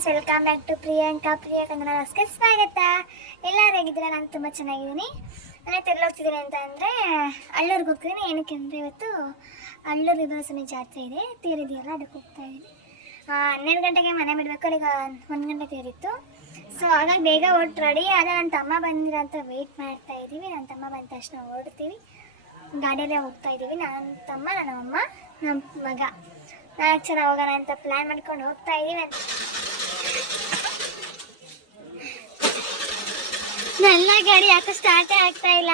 Friends welcome back to Priyanka Priya Kannada ರಸ್ಗೆ ಸ್ವಾಗತ ಎಲ್ಲರೂ ನಾನು ತುಂಬ ಚೆನ್ನಾಗಿದ್ದೀನಿ. ನಾನು ತೆರಳೋಗ್ತಿದ್ದೀನಿ ಅಂತ ಅಂದರೆ ಅಳ್ಳೂರಿಗೆ ಹೋಗ್ತಿದ್ದೀನಿ. ಏನಕ್ಕೆ ಅಂದರೆ ಇವತ್ತು ಅಳ್ಳೂರು ವಿಭಾಸಮಿ ಜಾತ್ರೆ ಇದೆ. ತೀರಿದೆಯಲ್ಲ, ಅದಕ್ಕೆ ಹೋಗ್ತಾ ಇದ್ದೀನಿ. ಹನ್ನೆರಡು ಗಂಟೆಗೆ ಮನೆ ಬಿಡಬೇಕು. ಈಗ ಒಂದು ಗಂಟೆ ತೀರಿತ್ತು. ಸೊ ಹಾಗಾಗಿ ಬೇಗ ಒಟ್ಟು ರೆಡಿ ಆದ ನನ್ನ ತಮ್ಮ ಬಂದಿರ ಅಂತ ವೆಯ್ಟ್ ಮಾಡ್ತಾ ಇದ್ದೀವಿ. ನನ್ನ ತಮ್ಮ ಬಂದ ತಕ್ಷಣ ಹೊರಡ್ತೀವಿ. ಗಾಡಿಯಲ್ಲೇ ಹೋಗ್ತಾ ಇದ್ದೀವಿ. ನನ್ನ ತಮ್ಮ ನನ್ನ ಅಮ್ಮ ನಮ್ಮ ಮಗ. ನಾಲ್ಕು ಜನ ಹೋಗೋಣ ಅಂತ ಪ್ಲ್ಯಾನ್ ಮಾಡ್ಕೊಂಡು ಹೋಗ್ತಾ ಇದ್ದೀವಿ ಅಂತ. ನನ್ನ ಗಾಡಿ ಯಾಕೆ ಸ್ಟಾರ್ಟೇ ಆಗ್ತಾ ಇಲ್ಲ.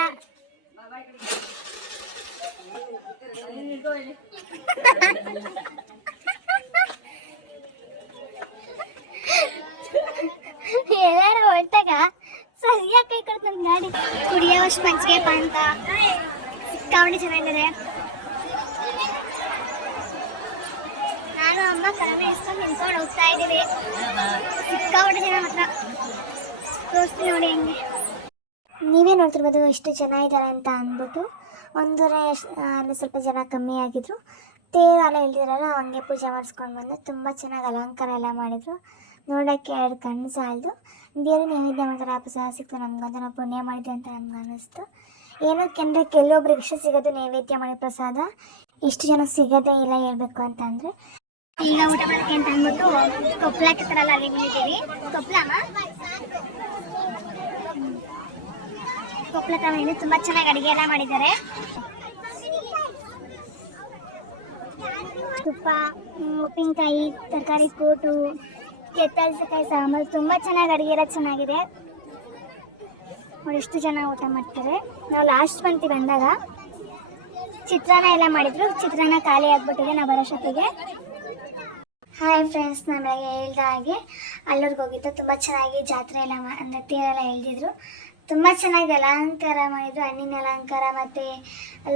ಎಲ್ಲಾರು ಹೊರಟಾಗ ಸರಿಯಾಗಿ ಕೈ ಕೊಡ್ತು ನನ್ನ ಗಾಡಿ. ಕುಡಿಯೋವಷ್ಟು ಮಜ್ಜಿಗೆ ಪಾಂತ ಸಿಕ್ಕಾಪಟ್ಟೆ ಚೆನ್ನಾಗಿದೆ. ನಾನು, ಅಮ್ಮ ಕಡಿಮೆ ನಿಂತ್ಕೊಂಡು ಹೋಗ್ತಾ ಇದ್ದೀವಿ. ಸಿಕ್ಕಾಪಟ್ಟೆ ಜನ ಮಾತ್ರ. ತೋರಿಸ್ತೀನಿ ನೋಡಿ ಹೆಂಗೆ. ನೀವೇ ನೋಡ್ತಿರ್ಬೋದು ಎಷ್ಟು ಚೆನ್ನಾಗಿದ್ದಾರೆ ಅಂತ ಅಂದ್ಬಿಟ್ಟು ಒಂದೂವರೆ ಅಲ್ಲಿ ಸ್ವಲ್ಪ ಜನ ಕಮ್ಮಿ ಆಗಿದ್ರು. ತೇರೆಲ್ಲ ಇಲ್ದಿರಲ್ಲ ಹಂಗೆ ಪೂಜೆ ಮಾಡಿಸ್ಕೊಂಡು ಬಂದು ತುಂಬ ಚೆನ್ನಾಗಿ ಅಲಂಕಾರ ಎಲ್ಲ ಮಾಡಿದರು. ನೋಡೋಕ್ಕೆ ಎರಡು ಕಣ್ಣು ಸಾಲದು. ದೇವರು ನೈವೇದ್ಯ ಮಾಡ್ತಾರೆ ಆ ಪ್ರಸಾದ ಸಿಕ್ತು ನಮ್ಗಂತ ನಾವು ಪುಣ್ಯ ಮಾಡಿದ್ವಿ ಅಂತ ನಮ್ಗೆ ಅನ್ನಿಸ್ತು. ಏನಕ್ಕೆ ಅಂದರೆ ಕೆಲವೊಬ್ರಿಗೆ ಇಷ್ಟ ಸಿಗೋದು ನೈವೇದ್ಯ ಮಾಡಿ ಪ್ರಸಾದ. ಇಷ್ಟು ಜನ ಸಿಗೋದೇ ಇಲ್ಲ ಹೇಳ್ಬೇಕು ಅಂತ ಅಂದರೆ. ಈಗ ಊಟ ಮಾಡೋಕ್ಕೆ ಅಂತ ಅಂದ್ಬಿಟ್ಟು ಕೊಪ್ಪಳಕ್ಕೆ ತರಲ್ಲ ಅಲ್ಲಿ ಬಂದಿದ್ದೀವಿ ಕೊಪ್ಪಳ ಕೊಪ್ಪಳ ಇದು ತುಂಬಾ ಚೆನ್ನಾಗಿ ಅಡಿಗೆ ಎಲ್ಲ ಮಾಡಿದ್ದಾರೆ. ತುಪ್ಪ ಉಪ್ಪಿನಕಾಯಿ, ತರಕಾರಿ, ಕೂಟು ಕೆತ್ತಲ್ಸಕಾಯಿ ಸಾಂಬಾರು ತುಂಬ ಚೆನ್ನಾಗಿ ಅಡಿಗೆ ಎಲ್ಲ ಚೆನ್ನಾಗಿದೆ ಎಷ್ಟು ಜನ ಊಟ ಮಾಡ್ತಾರೆ. ನಾವು ಲಾಸ್ಟ್ ಬಂತಿ ಬಂದಾಗ ಚಿತ್ರಾನ್ನ ಎಲ್ಲ ಮಾಡಿದ್ರು. ಚಿತ್ರಾನ್ನ ಖಾಲಿ ಆಗ್ಬಿಟ್ಟಿದೆ, ನಾವು ಬರೋಷ್ಟೊತ್ತಿಗೆ ಹಾಯ್ ಫ್ರೆಂಡ್ಸ್ ನಮಗೆ ಹೇಳ್ದ ಹಾಗೆ ಅಲ್ಲೂರ್ಗೆ ಹೋಗಿದ್ದು. ತುಂಬ ಚೆನ್ನಾಗಿ ಜಾತ್ರೆ ಎಲ್ಲ ಅಂದರೆ ತೀರೆಲ್ಲ ಎಳ್ದಿದ್ರು ತುಂಬ ಚೆನ್ನಾಗಿ ಅಲಂಕಾರ ಮಾಡಿದ್ರು, ಹಣ್ಣಿನ ಅಲಂಕಾರ ಮತ್ತು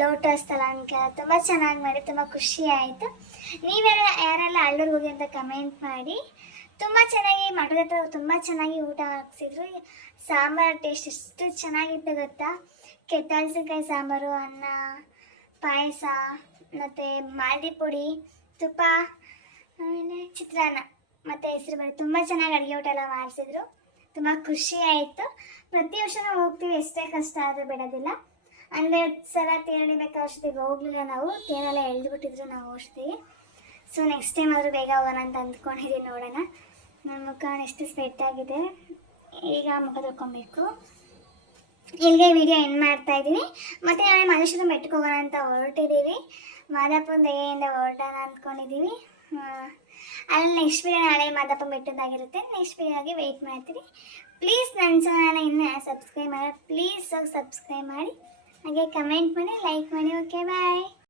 ಲೋಟಸ್ ಅಲಂಕಾರ ತುಂಬ ಚೆನ್ನಾಗಿ ಮಾಡಿ, ತುಂಬ ಖುಷಿ ಆಯಿತು. ನೀವೆಲ್ಲ ಯಾರೆಲ್ಲ ಅಳ್ಳೂರ್ ಹೋಗಿ ಅಂತ ಕಮೆಂಟ್ ಮಾಡಿ, ತುಂಬ ಚೆನ್ನಾಗಿ ಮಠದ ಹತ್ರ ತುಂಬ ಚೆನ್ನಾಗಿ ಊಟ ಹಾಕ್ಸಿದ್ರು. ಸಾಂಬಾರು ಟೇಸ್ಟ್ ಎಷ್ಟು ಚೆನ್ನಾಗಿತ್ತು ಗೊತ್ತಾ? ಕೆತ್ತಲ್ಸಿನಕಾಯಿ ಸಾಂಬಾರು, ಅನ್ನ, ಪಾಯಸ, ಮತ್ತು ಮಾಲ್ದಿ ಪುಡಿ, ತುಪ್ಪ, ಆಮೇಲೆ ಚಿತ್ರಾನ್ನ, ಮತ್ತು ಹೆಸರು ಬೇಳೆ ತುಂಬ ಚೆನ್ನಾಗಿ ಅಡುಗೆ ಊಟ ಎಲ್ಲ ಮಾಡಿಸಿದ್ರು. ತುಂಬ ಖುಷಿ ಆಯಿತು. ಪ್ರತಿ ವರ್ಷ ನಾವು ಹೋಗ್ತೀವಿ, ಎಷ್ಟೇ ಕಷ್ಟ ಆದರೂ ಬಿಡೋದಿಲ್ಲ. ಅಂದರೆ ಸಲ ತೇರಡಿಬೇಕು ಔಷಧಿಗೆ ಹೋಗಲಿಲ್ಲ ನಾವು, ತೇರೆಲ್ಲ ಎಳ್ದುಬಿಟ್ಟಿದ್ರು ನಾವು ಔಷಧಿಗೆ. ಸೊ ನೆಕ್ಸ್ಟ್ ಟೈಮ್ ಆದರೂ ಬೇಗ ಹೋಗೋಣ ಅಂತ ಅಂದ್ಕೊಂಡಿದ್ದೀನಿ ನೋಡೋಣ. ನನ್ನ ಮುಖ ಎಷ್ಟು ಸ್ವೆಟ್ ಆಗಿದೆ. ಈಗ ಮುಖ ತೊಳ್ಕೊಬೇಕು. ಇಲ್ಲಿಗೆ ವಿಡಿಯೋ ಎಂಡ್ ಮಾಡ್ತಾ ಇದ್ದೀನಿ. ಮತ್ತು ನಾಳೆ ಮಹೇಶ್ವರ ಬೆಟ್ಟಕ್ಕೆ ಹೋಗೋಣ ಅಂತ ಹೊರಟಿದ್ದೀವಿ. ಮಾದಪ್ಪನ ದಯೆಯಿಂದ ಹೊರಟೋಣ ಅಂದ್ಕೊಂಡಿದ್ದೀವಿ. ಆ, ಅಲ್ಲಿ ನೆಕ್ಸ್ಟ್ ವೀಡಿಯೋ ನಾಳೆ ಮಾದಪ್ಪ ಮೆಟ್ಟದಾಗಿರುತ್ತೆ. ನೆಕ್ಸ್ಟ್ ವೀಡಿಯೋಗೆ ವೆಯ್ಟ್ ಮಾಡ್ತೀನಿ. ಪ್ಲೀಸ್ ನನ್ನ ಚಾನಲ್ ಇನ್ನೂ ಸಬ್ಸ್ಕ್ರೈಬ್ ಮಾಡಿ ಪ್ಲೀಸ್ ಸಬ್ಸ್ಕ್ರೈಬ್ ಮಾಡಿ. ಹಾಗೆ ಕಮೆಂಟ್ ಮಾಡಿ ಲೈಕ್ ಮಾಡಿ ಓಕೆ ಬಾಯ್